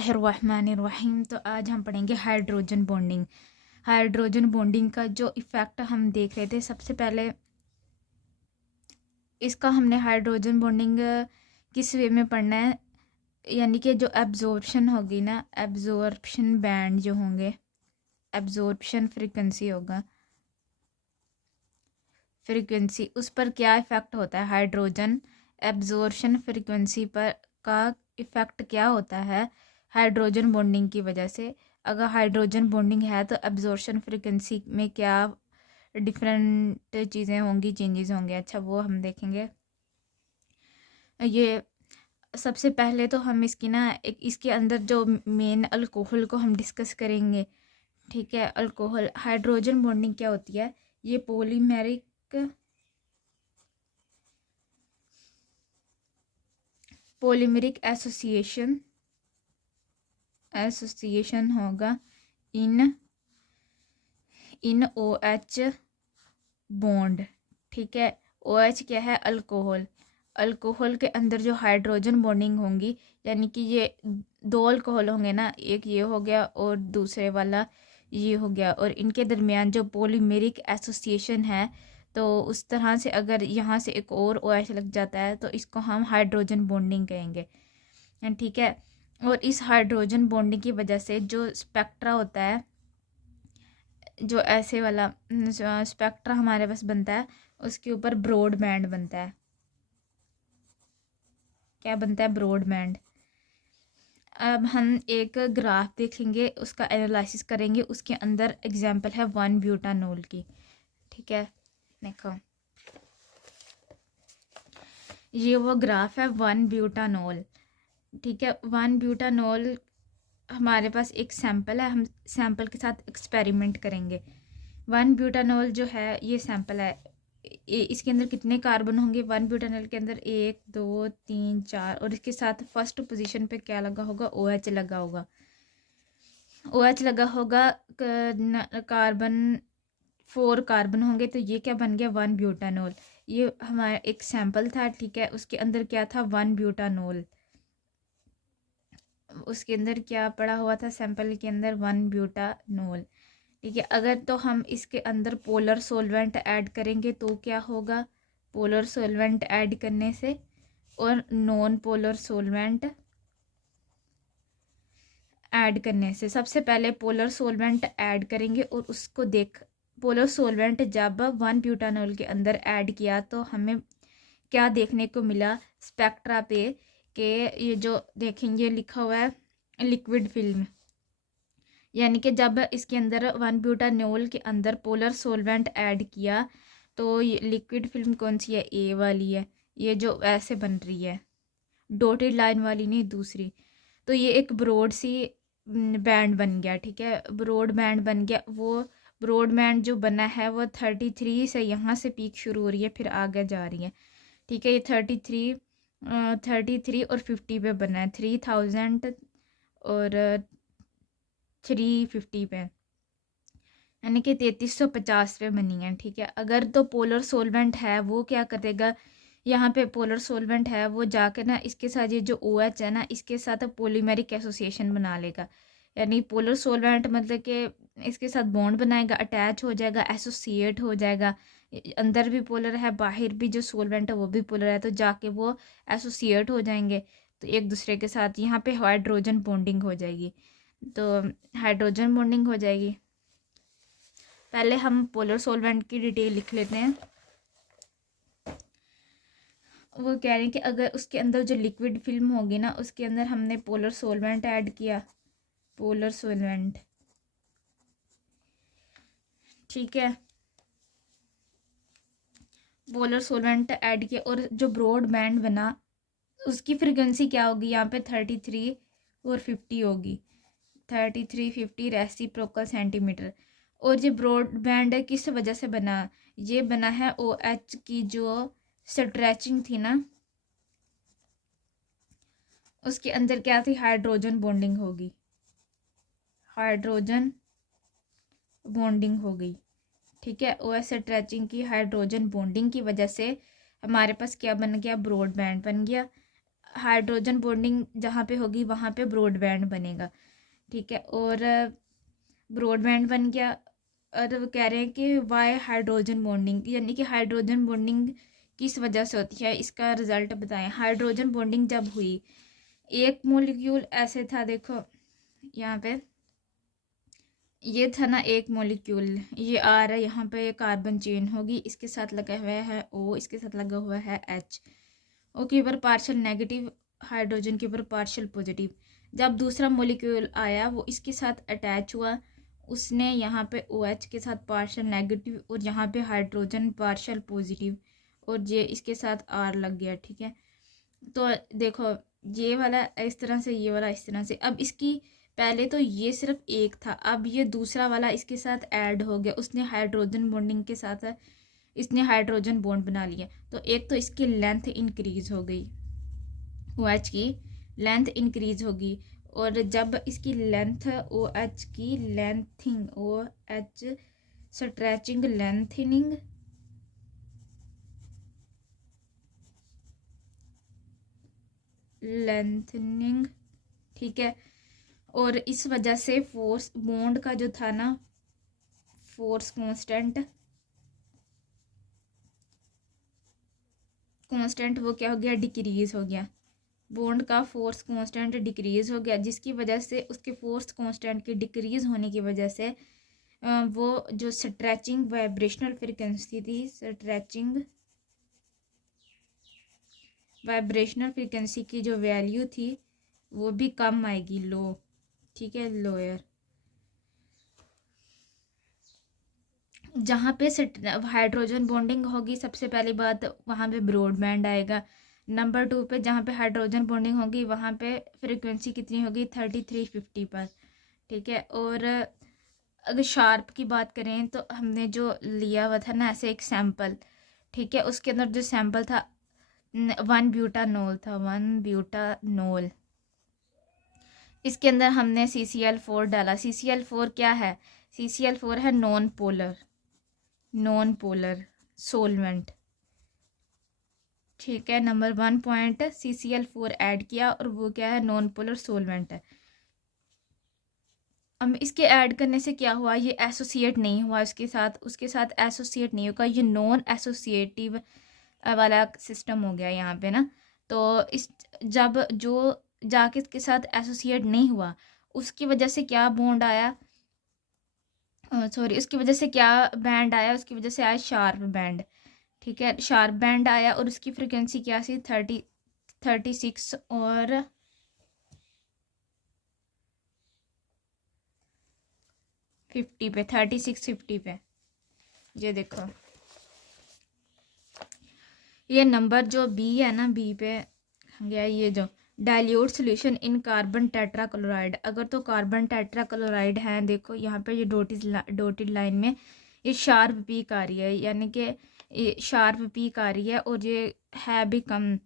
बिस्मिल्लाहिर्रहमानिर्रहीम। तो आज हम पढ़ेंगे हाइड्रोजन बॉन्डिंग। हाइड्रोजन बॉन्डिंग का जो इफ़ेक्ट हम देख रहे थे, सबसे पहले इसका हमने हाइड्रोजन बॉन्डिंग किस वे में पढ़ना है, यानी कि जो एब्जॉर्प्शन होगी ना, एब्जॉर्प्शन बैंड जो होंगे, एब्जॉर्प्शन फ्रीक्वेंसी होगा, फ्रीक्वेंसी उस पर क्या इफ़ेक्ट होता है। हाइड्रोजन एब्जॉर्प्शन फ्रीक्वेंसी पर का इफ़ेक्ट क्या होता है हाइड्रोजन बॉन्डिंग की वजह से। अगर हाइड्रोजन बॉन्डिंग है तो एब्जॉर्प्शन फ्रीक्वेंसी में क्या डिफरेंट चीज़ें होंगी, चेंजेस होंगे। अच्छा, वो हम देखेंगे। ये सबसे पहले तो हम इसकी ना एक इसके अंदर जो मेन अल्कोहल को हम डिस्कस करेंगे। ठीक है, अल्कोहल हाइड्रोजन बॉन्डिंग क्या होती है। ये पॉलीमेरिक एसोसिएशन होगा इन ओ एच बॉन्ड। ठीक है, ओ एच क्या है, अल्कोहल। अल्कोहल के अंदर जो हाइड्रोजन बॉन्डिंग होंगी, यानी कि ये दो अल्कोहल होंगे ना, एक ये हो गया और दूसरे वाला ये हो गया, और इनके दरमियान जो पॉलीमेरिक एसोसिएशन है, तो उस तरह से अगर यहाँ से एक और ओ एच लग जाता है तो इसको हम हाइड्रोजन बॉन्डिंग कहेंगे। ठीक है, और इस हाइड्रोजन बॉन्डिंग की वजह से जो स्पेक्ट्रा होता है, जो ऐसे वाला स्पेक्ट्रा हमारे पास बनता है, उसके ऊपर ब्रॉड बैंड बनता है। क्या बनता है, ब्रॉड बैंड। अब हम एक ग्राफ देखेंगे, उसका एनालिसिस करेंगे। उसके अंदर एग्जांपल है 1 ब्यूटानॉल की। ठीक है, देखो ये वो ग्राफ है 1 ब्यूटानॉल। ठीक है, 1 ब्यूटानॉल हमारे पास एक सैंपल है, हम सैंपल के साथ एक्सपेरिमेंट करेंगे। 1 ब्यूटानॉल जो है ये सैंपल है। इसके अंदर कितने कार्बन होंगे 1 ब्यूटानॉल के अंदर, 1 2 3 4, और इसके साथ फर्स्ट पोजीशन पे क्या लगा होगा, ओ एच लगा होगा। ओ एच लगा होगा, कार्बन 4 कार्बन होंगे, तो ये क्या बन गया, 1 ब्यूटानॉल। ये हमारा एक सैंपल था। ठीक है, उसके अंदर क्या था, 1 ब्यूटानॉल। उसके अंदर क्या पड़ा हुआ था सैंपल के अंदर, 1 ब्यूटानॉल। ठीक है, अगर तो हम इसके अंदर पोलर सोलवेंट ऐड करेंगे तो क्या होगा, पोलर सोलवेंट ऐड करने से और नॉन पोलर सोलवेंट ऐड करने से। सबसे पहले पोलर सोलवेंट ऐड करेंगे और उसको पोलर सोलवेंट जब 1 ब्यूटानॉल के अंदर ऐड किया तो हमें क्या देखने को मिला स्पेक्ट्रा पे, कि ये जो देखेंगे लिखा हुआ है लिक्विड फिल्म, यानी कि जब इसके अंदर 1 ब्यूटानॉल के अंदर पोलर सोलवेंट ऐड किया तो ये लिक्विड फिल्म कौन सी है, ए वाली है, ये जो ऐसे बन रही है, डॉटेड लाइन वाली नहीं, दूसरी। तो ये एक ब्रॉड सी बैंड बन गया। ठीक है, ब्रॉड बैंड बन गया। वो ब्रॉड बैंड जो बना है वो 33 से, यहाँ से पीक शुरू हो रही है फिर आगे जा रही है। ठीक है, ये 33 और 50 पे बना है, 3000 और 350 पे, यानी कि 3350 पे बनी है। ठीक है, अगर तो पोलर सोलवेंट है वो क्या करेगा, यहाँ पे पोलर सोलवेंट है वो जाकर ना इसके साथ ये जो ओ एच है ना, इसके साथ पॉलीमेरिक एसोसिएशन बना लेगा। यानी पोलर सोलवेंट मतलब कि इसके साथ बॉन्ड बनाएगा, अटैच हो जाएगा, एसोसिएट हो जाएगा। अंदर भी पोलर है, बाहर भी जो सोलवेंट है वो भी पोलर है, तो जाके वो एसोसिएट हो जाएंगे, तो एक दूसरे के साथ यहाँ पे हाइड्रोजन बॉन्डिंग हो जाएगी। तो हाइड्रोजन बॉन्डिंग हो जाएगी। पहले हम पोलर सोलवेंट की डिटेल लिख लेते हैं। वो कह रहे हैं कि अगर उसके अंदर जो लिक्विड फिल्म होगी ना, उसके अंदर हमने पोलर सोलवेंट ऐड किया, पोलर सोलवेंट। ठीक है, पोलर सोलवेंट ऐड किया और जो ब्रॉड बैंड बना उसकी फ्रिक्वेंसी क्या होगी, यहाँ पे 33 और 50 होगी, 33 50 रेसिप्रोकल सेंटीमीटर। और ये ब्रॉड बैंड किस वजह से बना, ये बना है ओ एच की जो स्ट्रेचिंग थी ना, उसके अंदर क्या थी, हाइड्रोजन बॉन्डिंग होगी, हाइड्रोजन बॉन्डिंग हो गई। ठीक है, ओ एच स्ट्रेचिंग की हाइड्रोजन बॉन्डिंग की वजह से हमारे पास क्या बन गया, ब्रॉड बैंड बन गया। हाइड्रोजन बॉन्डिंग जहाँ पे होगी वहाँ पे ब्रॉडबैंड बनेगा, ठीक है। और ब्रॉडबैंड बन गया। और वो कह रहे हैं कि वाई हाइड्रोजन बॉन्डिंग, यानी कि हाइड्रोजन बॉन्डिंग किस वजह से होती है, इसका रिजल्ट बताएं। हाइड्रोजन बॉन्डिंग जब हुई, एक मॉलिक्यूल ऐसे था, देखो यहाँ पे ये था ना एक मॉलिक्यूल, ये आ रहा है यहाँ पे कार्बन चेन होगी, इसके साथ लगा हुआ है O, इसके साथ लगा हुआ है H। O के ऊपर पार्शियल नेगेटिव, हाइड्रोजन के ऊपर पार्शियल पॉजिटिव। जब दूसरा मॉलिक्यूल आया वो इसके साथ अटैच हुआ, उसने यहाँ पे OH के साथ पार्शियल नेगेटिव और यहाँ पे हाइड्रोजन पार्शियल पॉजिटिव, और ये इसके साथ R लग गया, ठीक है। तो देखो ये वाला इस तरह से, ये वाला इस तरह से। अब इसकी पहले तो ये सिर्फ एक था, अब ये दूसरा वाला इसके साथ ऐड हो गया, उसने हाइड्रोजन बॉन्डिंग के साथ इसने हाइड्रोजन बॉन्ड बना लिया। तो एक तो इसकी लेंथ इंक्रीज हो गई, OH की लेंथ इंक्रीज होगी। और जब इसकी लेंथ OH की lengthening, OH stretching lengthening, lengthening, ठीक है। और इस वजह से फोर्स बॉन्ड का जो था ना, फोर्स कांस्टेंट वो क्या हो गया, डिक्रीज हो गया। बॉन्ड का फोर्स कांस्टेंट डिक्रीज हो गया, जिसकी वजह से उसके फोर्स कांस्टेंट के डिक्रीज होने की वजह से वो जो स्ट्रेचिंग वाइब्रेशनल फ्रिक्वेंसी थी, स्ट्रेचिंग वाइब्रेशनल फ्रिक्वेंसी की जो वैल्यू थी वो भी कम आएगी, लो, ठीक है, लोअर। जहाँ पे हाइड्रोजन बॉन्डिंग होगी, सबसे पहली बात वहाँ पे ब्रॉडबैंड आएगा। नंबर 2 पे जहाँ पे हाइड्रोजन बॉन्डिंग होगी वहाँ पे फ्रिक्वेंसी कितनी होगी, 3350 पर, ठीक है। और अगर शार्प की बात करें तो हमने जो लिया हुआ था ना ऐसे एक सैम्पल, ठीक है, उसके अंदर जो सैम्पल था 1 ब्यूटानोल था, 1 ब्यूटानोल। इसके अंदर हमने CCl4 डाला। CCl4 क्या है, CCl4 है नॉन पोलर सोलवेंट, ठीक है। नंबर 1 पॉइंट CCl4 ऐड किया और वो क्या है, नॉन पोलर सोलवेंट है। अब इसके ऐड करने से क्या हुआ, ये एसोसिएट नहीं हुआ उसके साथ एसोसिएट नहीं होगा, ये नॉन एसोसिएटिव वाला सिस्टम हो गया यहाँ पे ना। तो इस जब जो जाके इसके साथ एसोसिएट नहीं हुआ, उसकी वजह से क्या बॉन्ड आया, सॉरी, उसकी वजह से क्या बैंड आया, उसकी वजह से आया शार्प बैंड, ठीक है। शार्प बैंड आया और उसकी फ्रिक्वेंसी क्या सी, 36 और 50 पे, 3650 पे। ये देखो ये नंबर जो B है ना, B पे गया, ये जो dilute solution in carbon tetrachloride. अगर तो कार्बन टेट्राक्लोराइड है, देखो यहाँ पे ये डॉटेड लाइन में ये शार्प पीक आ रही है, यानी कि ये शार्प पीक आ रही है और ये है भी कम,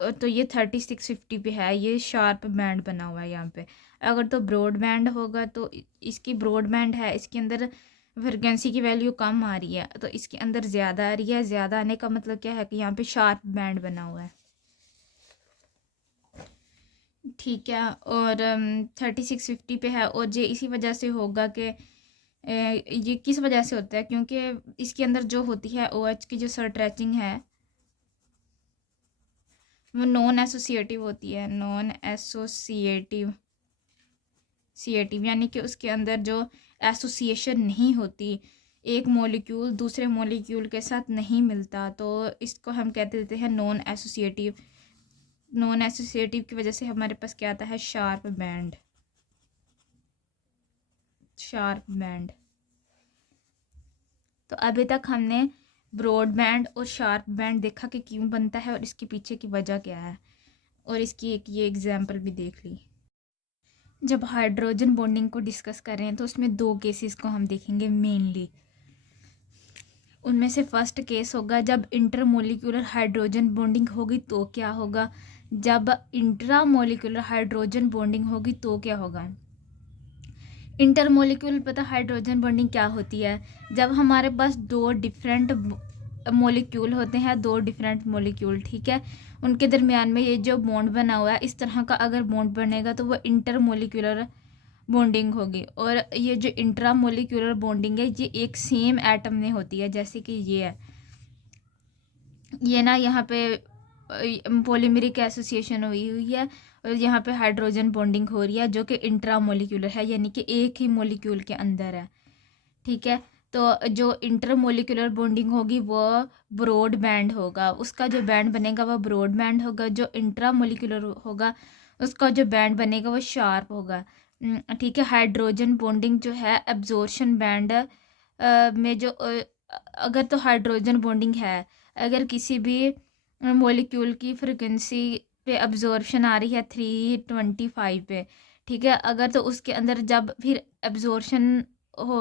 तो ये 3650 पे है, ये शार्प बैंड बना हुआ है यहाँ पे। अगर तो ब्रॉड बैंड होगा तो इसकी ब्रॉड बैंड है, इसके अंदर फ्रिक्वेंसी की वैल्यू कम आ रही है, तो इसके अंदर ज़्यादा आ रही है। ज़्यादा आने का मतलब क्या है कि यहाँ पे शार्प बैंड बना हुआ है, ठीक है। और 3650 पे है, और ये इसी वजह से होगा कि ये किस वजह से होता है, क्योंकि इसके अंदर जो होती है OH की जो स्ट्रेचिंग है वो नॉन एसोसिएटिव होती है, नॉन एसोसिएटिव यानी कि उसके अंदर जो एसोसिएशन नहीं होती, एक मॉलिक्यूल दूसरे मॉलिक्यूल के साथ नहीं मिलता, तो इसको हम कहते देते हैं नॉन एसोसिएटिव। नॉन एसोसिएटिव की वजह से हमारे पास क्या आता है, शार्प बैंड। तो अभी तक हमने ब्रॉड बैंड और शार्प बैंड देखा कि क्यों बनता है और इसके पीछे की वजह क्या है, और इसकी एक ये एग्जांपल भी देख ली। जब हाइड्रोजन बॉन्डिंग को डिस्कस कर रहे हैं तो उसमें 2 केसेस को हम देखेंगे मेनली। उनमें से फर्स्ट केस होगा जब इंटरमोलिकुलर हाइड्रोजन बॉन्डिंग होगी तो क्या होगा, जब इंट्रामोलिकुलर हाइड्रोजन बॉन्डिंग होगी तो क्या होगा। इंटरमोलिक्यूल पता हाइड्रोजन बॉन्डिंग क्या होती है, जब हमारे पास 2 डिफरेंट मोलिक्यूल होते हैं, 2 डिफरेंट मोलिक्यूल, ठीक है। उनके दरमियान में ये जो बॉन्ड बना हुआ है, इस तरह का अगर बॉन्ड बनेगा तो वो इंटर मोलिकुलर बॉन्डिंग होगी। और ये जो इंट्रा मोलिकुलर बॉन्डिंग है ये एक सेम एटम में होती है, जैसे कि ये है, ये ना यहाँ पे पॉलीमेरिक एसोसिएशन हुई हुई है और यहाँ पे हाइड्रोजन बॉन्डिंग हो रही है जो कि इंट्रा मोलिकुलर है, यानी कि एक ही मोलिक्यूल के अंदर है, ठीक है। तो जो इंटर मोलिकुलर बॉन्डिंग होगी वो ब्रॉड बैंड होगा, उसका जो बैंड बनेगा वो ब्रॉड बैंड होगा। जो इंट्रा मोलिकुलर होगा उसका जो बैंड बनेगा वो शार्प होगा, ठीक है। हाइड्रोजन बॉन्डिंग जो है एब्जॉर्शन बैंड में जो अगर तो हाइड्रोजन बॉन्डिंग है, अगर किसी भी मोलिक्यूल की फ्रिक्वेंसी पे अब्जॉर्प्शन आ रही है 325 पे, ठीक है, अगर तो उसके अंदर जब फिर अब्जॉर्प्शन हो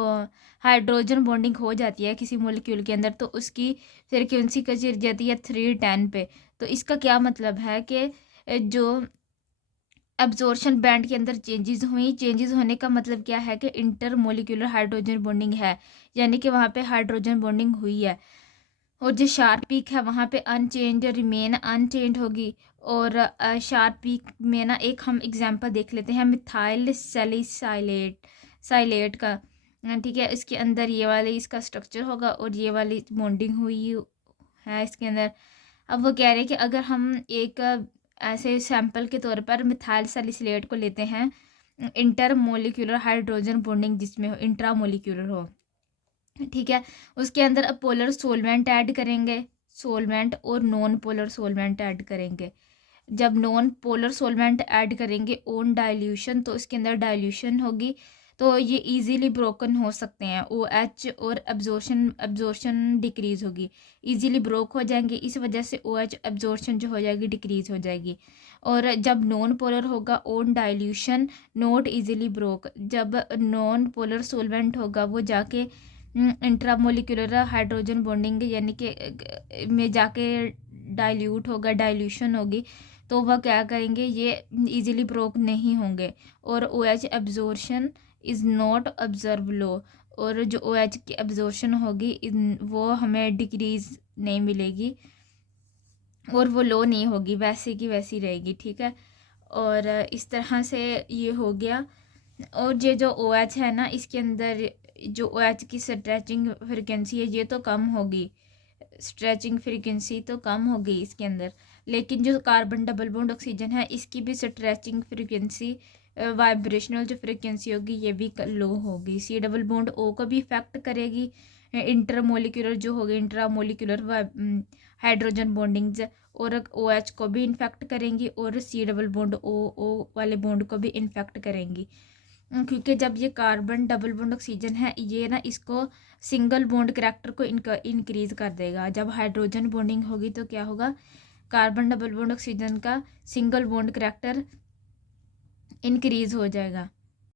हाइड्रोजन बॉन्डिंग हो जाती है किसी मोलिक्यूल के अंदर तो उसकी फ्रिक्वेंसी का गिर जाती है 310 पे। तो इसका क्या मतलब है कि जो एब्जॉर्प्शन बैंड के अंदर चेंजेस हुई, चेंजेस होने का मतलब क्या है कि इंटर मोलिकुलर हाइड्रोजन बॉन्डिंग है, यानी कि वहाँ पे हाइड्रोजन बॉन्डिंग हुई है। और जो शार्प पीक है वहाँ पे अनचेंज रिमेन अनचेंज होगी। और शार्प पीक में ना एक हम एग्जांपल देख लेते हैं मिथाइल सैलिसाइलेट साइलेट का, ठीक है। इसके अंदर ये वाली इसका स्ट्रक्चर होगा और ये वाली बॉन्डिंग हुई है इसके अंदर। अब वो कह रहे हैं कि अगर हम एक ऐसे सैंपल के तौर पर मिथाइल सैलिसिलेट को लेते हैं, इंटर मोलिकुलर हाइड्रोजन बॉन्डिंग जिसमें हो, इंट्रा मोलिकुलर हो, ठीक है, उसके अंदर अब पोलर सोलवेंट ऐड करेंगे, सोलवेंट और नॉन पोलर सोलवेंट ऐड करेंगे। जब नॉन पोलर सोलवेंट ऐड करेंगे ऑन डाइल्यूशन तो इसके अंदर डाइल्यूशन होगी, तो ये इजीली ब्रोकन हो सकते हैं। OH और एब्जॉर्प्शन डिक्रीज होगी, इजीली ब्रोक हो जाएंगे, इस वजह से OH एब्जॉर्प्शन जो हो जाएगी डिक्रीज हो जाएगी। और जब नॉन पोलर होगा on dilution not easily broke, जब नॉन पोलर सोलवेंट होगा वो जाके इंट्रामोलिकुलर हाइड्रोजन बॉन्डिंग यानी कि में जाके डाइल्यूट होगा, डाइल्यूशन होगी, तो वह क्या करेंगे, ये इजीली ब्रोक नहीं होंगे। और OH absorption is not observe low, और जो OH की एब्जॉर्प्शन होगी वो हमें डिक्रीज नहीं मिलेगी और वो लो नहीं होगी, वैसे की वैसी रहेगी, ठीक है। और इस तरह से ये हो गया। और ये जो OH है ना इसके अंदर जो OH की स्ट्रेचिंग फ्रिक्वेंसी है ये तो कम होगी, स्ट्रेचिंग फ्रीक्वेंसी तो कम होगी इसके अंदर, लेकिन जो कार्बन डबल बॉन्ड ऑक्सीजन है इसकी भी स्ट्रेचिंग फ्रीक्वेंसी वाइब्रेशनल जो फ्रीक्वेंसी होगी ये भी लो होगी। C डबल बॉन्ड O को भी इफेक्ट करेगी, इंटरमोलिकुलर जो होगी इंट्रामोलिकुलर हाइड्रोजन बॉन्डिंग्स, और OH को भी इन्फेक्ट करेंगी और C डबल बॉन्ड O वाले बॉन्ड को भी इन्फेक्ट करेंगी। क्योंकि जब ये कार्बन डबल बॉन्ड ऑक्सीजन है ये ना इसको सिंगल बॉन्ड करैक्टर को इंक्रीज कर देगा। जब हाइड्रोजन बॉन्डिंग होगी तो क्या होगा, कार्बन डबल बॉन्ड ऑक्सीजन का सिंगल बॉन्ड करैक्टर इंक्रीज हो जाएगा।